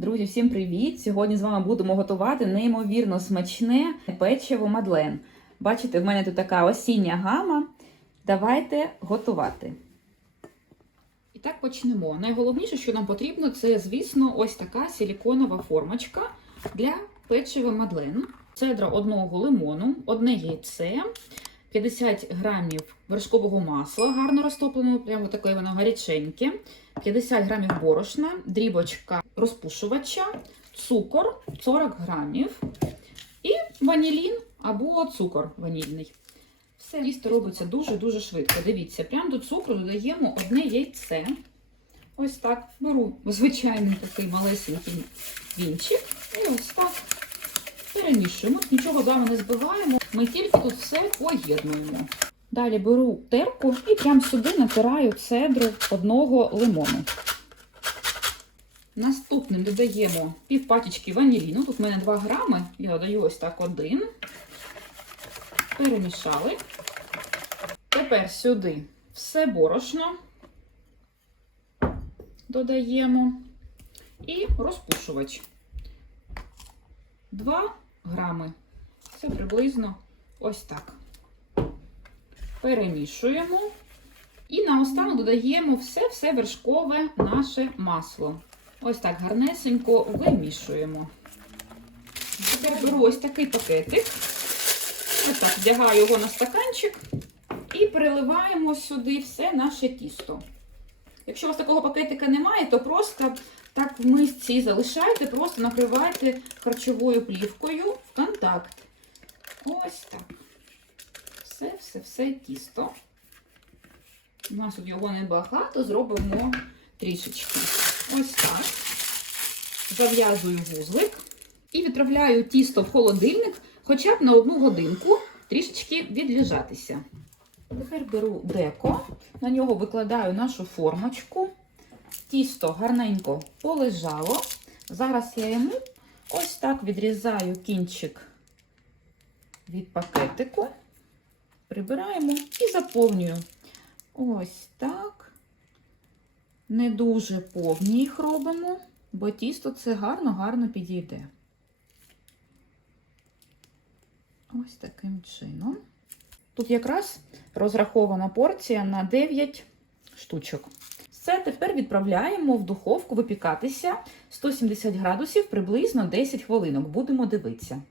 Друзі, всім привіт! Сьогодні з вами будемо готувати неймовірно смачне печиво Мадлен. Бачите, в мене тут така осіння гама. Давайте готувати. І так почнемо. Найголовніше, що нам потрібно, це, звісно, ось така силіконова формочка для печива Мадлен. Цедра одного лимону, одне яйце, 50 грамів вершкового масла, гарно розтопленого, прямо таке воно гаряченьке, 50 грамів борошна, дрібочка розпушувача, цукор 40 грамів і ванілін або цукор ванільний. Все тісто робиться дуже-дуже швидко. Дивіться, прямо до цукру додаємо одне яйце. Ось так. Беру звичайний такий малесенький вінчик. І ось так перемішуємо. Нічого з вами не збиваємо. Ми тільки тут все поєднуємо. Далі беру терку і прямо сюди натираю цедру одного лимону. Наступним додаємо пів пачечки ваніліну. Тут в мене 2 грами. Я додаю ось так один. Перемішали. Тепер сюди все борошно додаємо і розпушувач. 2 грами. Це приблизно ось так. Перемішуємо. І наостанок додаємо все-все вершкове наше масло. Ось так гарнесенько вимішуємо. Тепер беру ось такий пакетик. Ось так вдягаю його на стаканчик і переливаємо сюди все наше тісто. Якщо у вас такого пакетика немає, то просто так в мисці залишайте, просто накривайте харчовою плівкою в контакт. Ось так. Все, все, все тісто. У нас тут його небагато, зробимо трішечки. Ось так. Зав'язую вузлик і відправляю тісто в холодильник хоча б на одну годинку, трішечки відлежатися. Тепер беру деко, на нього викладаю нашу формочку. Тісто гарненько полежало. Зараз я йому ось так відрізаю кінчик від пакетику, прибираємо і заповнюю. Ось так. Не дуже повні їх робимо, бо тісто це гарно-гарно підійде. Ось таким чином. Тут якраз розрахована порція на 9 штучок. Все, тепер відправляємо в духовку випікатися 170 градусів приблизно 10 хвилинок. Будемо дивитися.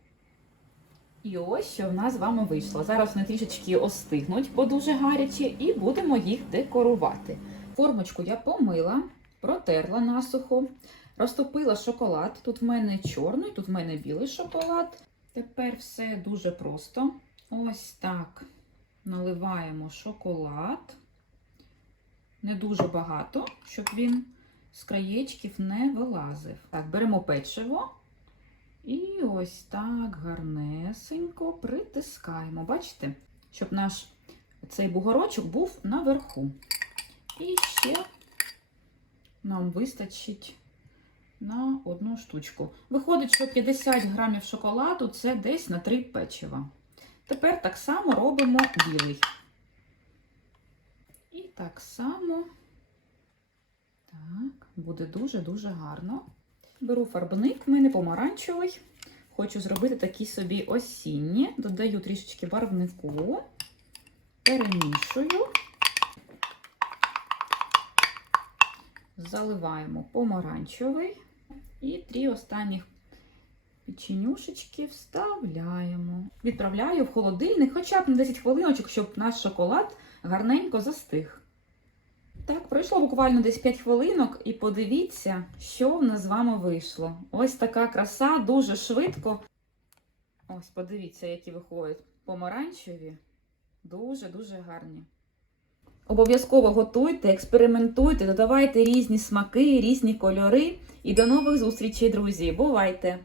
І ось що в нас з вами вийшло. Зараз вони трішечки остигнуть, бо дуже гарячі, і будемо їх декорувати. Формочку я помила, протерла насухо, розтопила шоколад. Тут в мене чорний, тут в мене білий шоколад. Тепер все дуже просто. Ось так наливаємо шоколад. Не дуже багато, щоб він з краєчків не вилазив. Так, беремо печиво. І ось так гарнесенько притискаємо. Бачите? Щоб наш цей бугорочок був наверху. І ще нам вистачить на одну штучку. Виходить, що 50 грамів шоколаду це десь на 3 печива. Тепер так само робимо білий. Так само, так, буде дуже-дуже гарно. Беру фарбник, в мене помаранчевий. Хочу зробити такі собі осінні. Додаю трішечки барвнику, перемішую, заливаємо помаранчевий і три останніх печенюшечки вставляємо. Відправляю в холодильник хоча б на 10 хвилиночок, щоб наш шоколад гарненько застиг. Так, пройшло буквально десь 5 хвилинок, і подивіться, що в нас з вами вийшло. Ось така краса, дуже швидко. Ось, подивіться, які виходять помаранчеві. Дуже-дуже гарні. Обов'язково готуйте, експериментуйте, додавайте різні смаки, різні кольори. І до нових зустрічей, друзі! Бувайте!